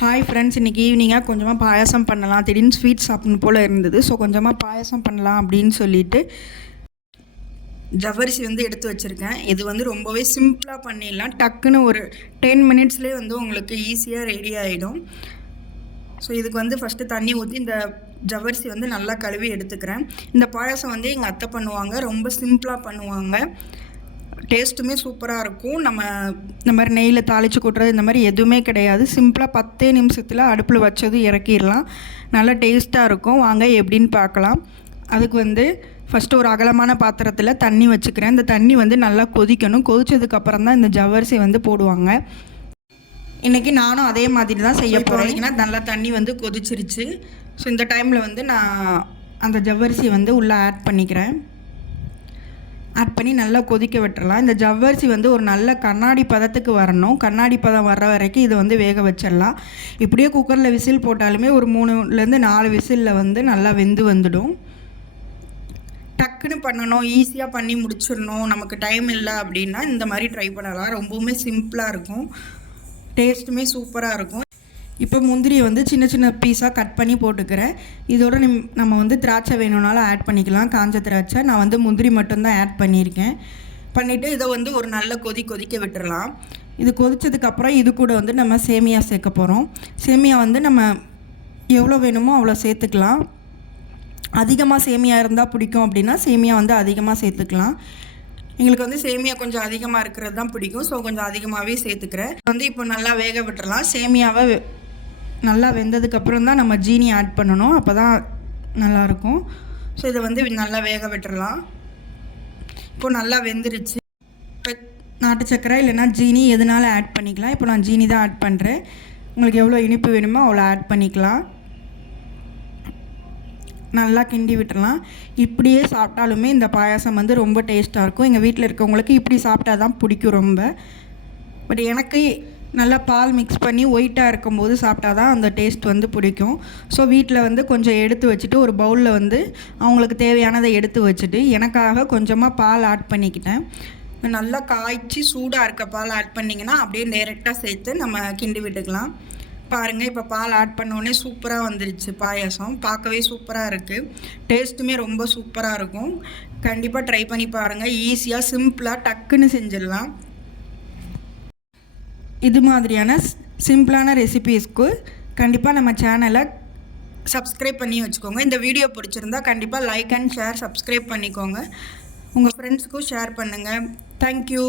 Hi friends, இன்றைக்கி ஈவினிங்காக கொஞ்சமாக பாயாசம் பண்ணலாம். திடீர்னு ஸ்வீட் சாப்பிட்ணும் போல் இருந்தது. ஸோ கொஞ்சமாக பாயாசம் பண்ணலாம் அப்படின்னு சொல்லிட்டு ஜவ்வரிசி எடுத்து வச்சுருக்கேன். இது ரொம்பவே சிம்பிளாக பண்ணிடலாம். டக்குன்னு ஒரு 10 மினிட்ஸ்லேயே உங்களுக்கு ஈஸியாக ரெடி ஆகிடும். ஸோ இதுக்கு ஃபஸ்ட்டு தண்ணி ஊற்றி இந்த ஜவ்வரிசி நல்லா கழுவி எடுத்துக்கிறேன். இந்த பாயாசம் எங்கள் அத்தை பண்ணுவாங்க. ரொம்ப சிம்பிளாக பண்ணுவாங்க. டேஸ்ட்டுமே சூப்பராக இருக்கும். இந்த மாதிரி நெய்யில் தாளித்து கொட்டுறது இந்த மாதிரி எதுவுமே கிடையாது. சிம்பிளாக 10 நிமிஷத்தில் அடுப்பில் வச்சது இறக்கிடலாம். நல்லா டேஸ்ட்டாக இருக்கும். வாங்க எப்படின்னு பார்க்கலாம். அதுக்கு ஃபஸ்ட்டு ஒரு அகலமான பாத்திரத்தில் தண்ணி வச்சுக்கிறேன். இந்த தண்ணி நல்லா கொதிக்கணும். கொதிச்சதுக்கப்புறம் தான் இந்த ஜவ்வரிசி போடுவாங்க. இன்றைக்கி நானும் அதே மாதிரி தான் செய்ய போகிறேன். நல்லா தண்ணி கொதிச்சிருச்சு. ஸோ இந்த டைமில் நான் அந்த ஜவ்வரிசி உள்ளே ஆட் பண்ணிக்கிறேன். ஆட் பண்ணி நல்லா கொதிக்க விட்டுறலாம். இந்த ஜவ்வரிசி ஒரு நல்ல கண்ணாடி பதத்துக்கு வரணும். கண்ணாடி பதம் வர்ற வரைக்கும் இதை வேக வச்சிடலாம். இப்படியே குக்கரில் விசில் போட்டாலுமே ஒரு 3லேருந்து 4 விசிலில் நல்லா வெந்து வந்துடும். டக்குன்னு பண்ணணும், ஈஸியாக பண்ணி முடிச்சிடணும், நமக்கு டைம் இல்லை அப்படின்னா இந்த மாதிரி ட்ரை பண்ணலாம். ரொம்பவுமே சிம்பிளாக இருக்கும். டேஸ்ட்டுமே சூப்பராக இருக்கும். இப்போ முந்திரியை சின்ன சின்ன பீஸாக கட் பண்ணி போட்டுக்கிறேன். இதோட நம்ம திராட்சை வேணும்னாலும் ஆட் பண்ணிக்கலாம். காஞ்ச திராட்சை. நான் முந்திரி மட்டும்தான் ஆட் பண்ணியிருக்கேன். பண்ணிவிட்டு இதை ஒரு நல்ல கொதிக்க விட்டுடலாம். இது கொதித்ததுக்கப்புறம் இது கூட நம்ம சேமியா சேர்க்க போகிறோம். சேமியா நம்ம எவ்வளோ வேணுமோ அவ்வளோ சேர்த்துக்கலாம். அதிகமாக சேமியா இருந்தால் பிடிக்கும் அப்படின்னா சேமியா அதிகமாக சேர்த்துக்கலாம். எங்களுக்கு சேமியா கொஞ்சம் அதிகமாக இருக்கிறது தான் பிடிக்கும். ஸோ கொஞ்சம் அதிகமாகவே சேர்த்துக்கிறேன். இப்போ நல்லா வேக விட்டுறலாம். சேமியாவை நல்லா வெந்ததுக்கப்புறம் தான் நம்ம ஜீனி ஆட் பண்ணணும். அப்போ தான் நல்லாயிருக்கும். ஸோ இதை நல்லா வேக விட்டுறலாம். இப்போது நல்லா வெந்துருச்சு. இப்போ நாட்டு சக்கரை இல்லைன்னா ஜீனி எதுனாலும் ஆட் பண்ணிக்கலாம். இப்போ நான் ஜீனி தான் ஆட் பண்ணுறேன். உங்களுக்கு எவ்வளோ இனிப்பு வேணுமோ அவ்வளோ ஆட் பண்ணிக்கலாம். நல்லா கிண்டி விட்டுறலாம். இப்படியே சாப்பிட்டாலுமே இந்த பாயாசம் ரொம்ப டேஸ்ட்டாக இருக்கும். எங்கள் வீட்டில் இருக்கவங்களுக்கு இப்படி சாப்பிட்டா தான் பிடிக்கும் ரொம்ப. பட் எனக்கு நல்லா பால் மிக்ஸ் பண்ணி ஒயிட்டாக இருக்கும்போது சாப்பிட்டா தான் அந்த டேஸ்ட் பிடிக்கும். ஸோ வீட்டில் கொஞ்சம் எடுத்து வச்சுட்டு ஒரு பவுலில் அவங்களுக்கு தேவையானதை எடுத்து வச்சுட்டு எனக்காக கொஞ்சமாக பால் ஆட் பண்ணிக்கிட்டேன். நல்லா காய்ச்சி சூடாக இருக்க பால் ஆட் பண்ணிங்கன்னா அப்படியே டைரெக்டாக சேர்த்து நம்ம கிண்டி விட்டுக்கலாம். பாருங்கள், இப்போ பால் ஆட் பண்ணோடனே சூப்பராக வந்துருச்சு. பாயாசம் பார்க்கவே சூப்பராக இருக்குது. டேஸ்ட்டுமே ரொம்ப சூப்பராக இருக்கும். கண்டிப்பாக ட்ரை பண்ணி பாருங்கள். ஈஸியாக சிம்பிளாக டக்குன்னு செஞ்சிடலாம். இது மாதிரியான சிம்பிளான ரெசிபீஸ்க்கு கண்டிப்பாக நம்ம சேனலை சப்ஸ்கிரைப் பண்ணி வச்சுக்கோங்க. இந்த வீடியோ பிடிச்சிருந்தா கண்டிப்பாக லைக் அண்ட் ஷேர், சப்ஸ்கிரைப் பண்ணிக்கோங்க. உங்கள் ஃப்ரெண்ட்ஸுக்கும் ஷேர் பண்ணுங்கள். தேங்க்யூ.